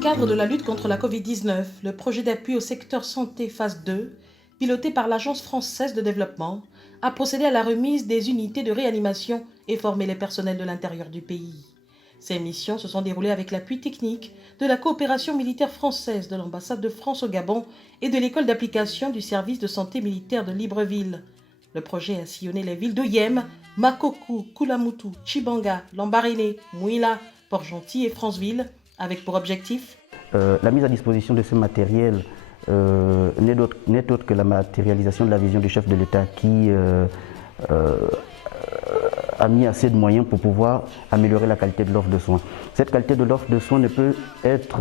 cadre de la lutte contre la Covid-19, le projet d'appui au secteur santé phase 2, piloté par l'Agence française de développement, a procédé à la remise des unités de réanimation et formé les personnels de l'intérieur du pays. Ces missions se sont déroulées avec l'appui technique de la coopération militaire française de l'ambassade de France au Gabon et de l'école d'application du service de santé militaire de Libreville. Le projet a sillonné les villes d'Oyem, Makokou, Koulamoutou, Tchibanga, Lambaréné, Mouila, Port-Gentil et Franceville, avec pour objectif la mise à disposition de ce matériel n'est autre que la matérialisation de la vision du chef de l'État qui a mis assez de moyens pour pouvoir améliorer la qualité de l'offre de soins. Cette qualité de l'offre de soins ne peut être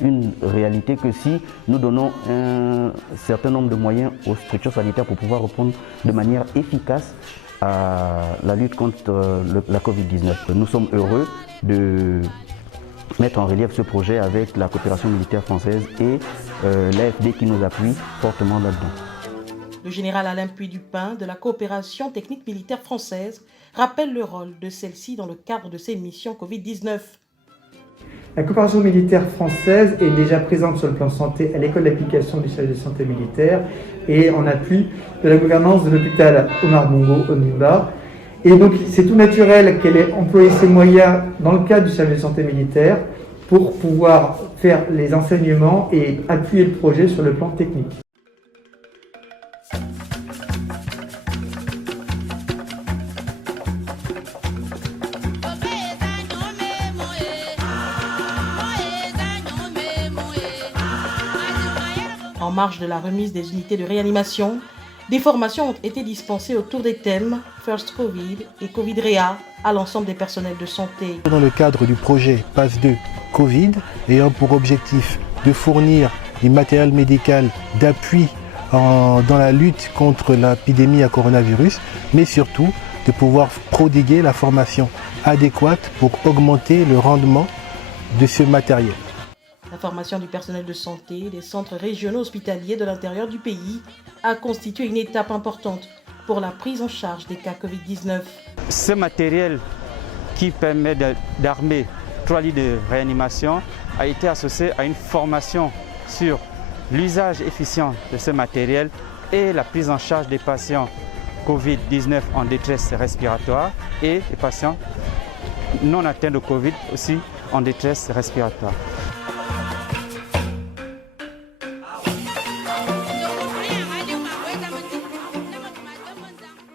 une réalité que si nous donnons un certain nombre de moyens aux structures sanitaires pour pouvoir répondre de manière efficace à la lutte contre la Covid-19. Nous sommes heureux de mettre en relief ce projet avec la coopération militaire française et l'AFD qui nous appuie fortement là-dedans. Le général Alain Puy-Dupin de la coopération technique militaire française rappelle le rôle de celle-ci dans le cadre de ses missions Covid-19. La coopération militaire française est déjà présente sur le plan santé à l'école d'application du service de santé militaire et en appui de la gouvernance de l'hôpital Omar Bongo au Nimba. Et donc c'est tout naturel qu'elle ait employé ses moyens dans le cadre du service de santé militaire pour pouvoir faire les enseignements et appuyer le projet sur le plan technique. En marge de la remise des unités de réanimation, des formations ont été dispensées autour des thèmes First Covid et Covid Réa à l'ensemble des personnels de santé. Dans le cadre du projet PASS 2 Covid, ayant pour objectif de fournir du matériel médical d'appui dans la lutte contre l'épidémie à coronavirus, mais surtout de pouvoir prodiguer la formation adéquate pour augmenter le rendement de ce matériel. La formation du personnel de santé des centres régionaux hospitaliers de l'intérieur du pays a constitué une étape importante pour la prise en charge des cas Covid-19. Ce matériel qui permet d'armer 3 lits de réanimation a été associé à une formation sur l'usage efficient de ce matériel et la prise en charge des patients Covid-19 en détresse respiratoire et des patients non atteints de Covid aussi en détresse respiratoire.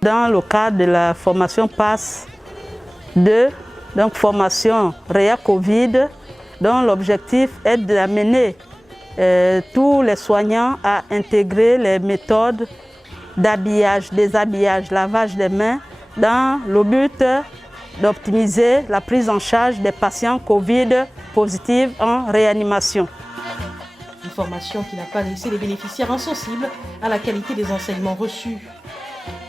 Dans le cadre de la formation PASS 2, donc formation Réa Covid, dont l'objectif est d'amener tous les soignants à intégrer les méthodes d'habillage, déshabillage, lavage des mains, dans le but d'optimiser la prise en charge des patients Covid positifs en réanimation. Une formation qui n'a pas laissé les bénéficiaires insensibles à la qualité des enseignements reçus.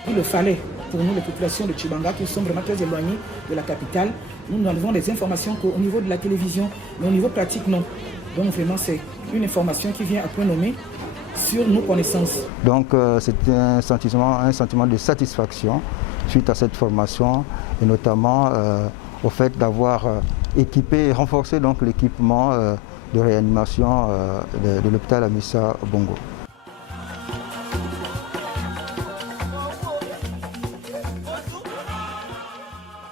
Il le fallait pour nous, les populations de Tchibanga, qui sont vraiment très éloignées de la capitale. Nous avons des informations qu'au niveau de la télévision, mais au niveau pratique, non. Donc vraiment, c'est une information qui vient à point nommé sur nos connaissances. Donc c'est un sentiment de satisfaction suite à cette formation et notamment au fait d'avoir équipé et renforcé donc l'équipement de réanimation de l'hôpital Amissa Bongo.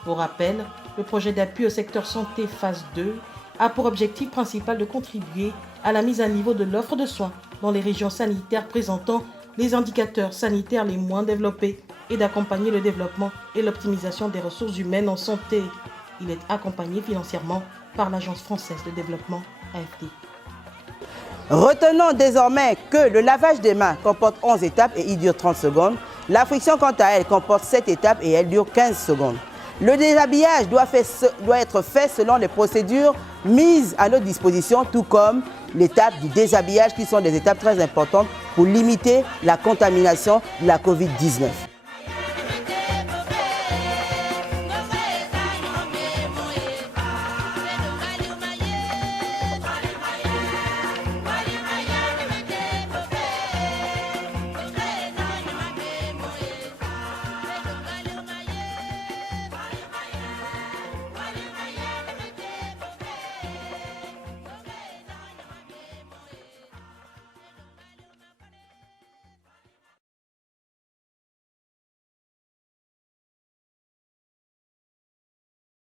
Pour rappel, le projet d'appui au secteur santé phase 2 a pour objectif principal de contribuer à la mise à niveau de l'offre de soins dans les régions sanitaires présentant les indicateurs sanitaires les moins développés et d'accompagner le développement et l'optimisation des ressources humaines en santé. Il est accompagné financièrement par l'Agence française de développement, AFD. Retenons désormais que le lavage des mains comporte 11 étapes et il dure 30 secondes. La friction, quant à elle, comporte 7 étapes et elle dure 15 secondes. Le déshabillage doit être fait selon les procédures mises à notre disposition, tout comme l'étape du déshabillage, qui sont des étapes très importantes pour limiter la contamination de la Covid-19.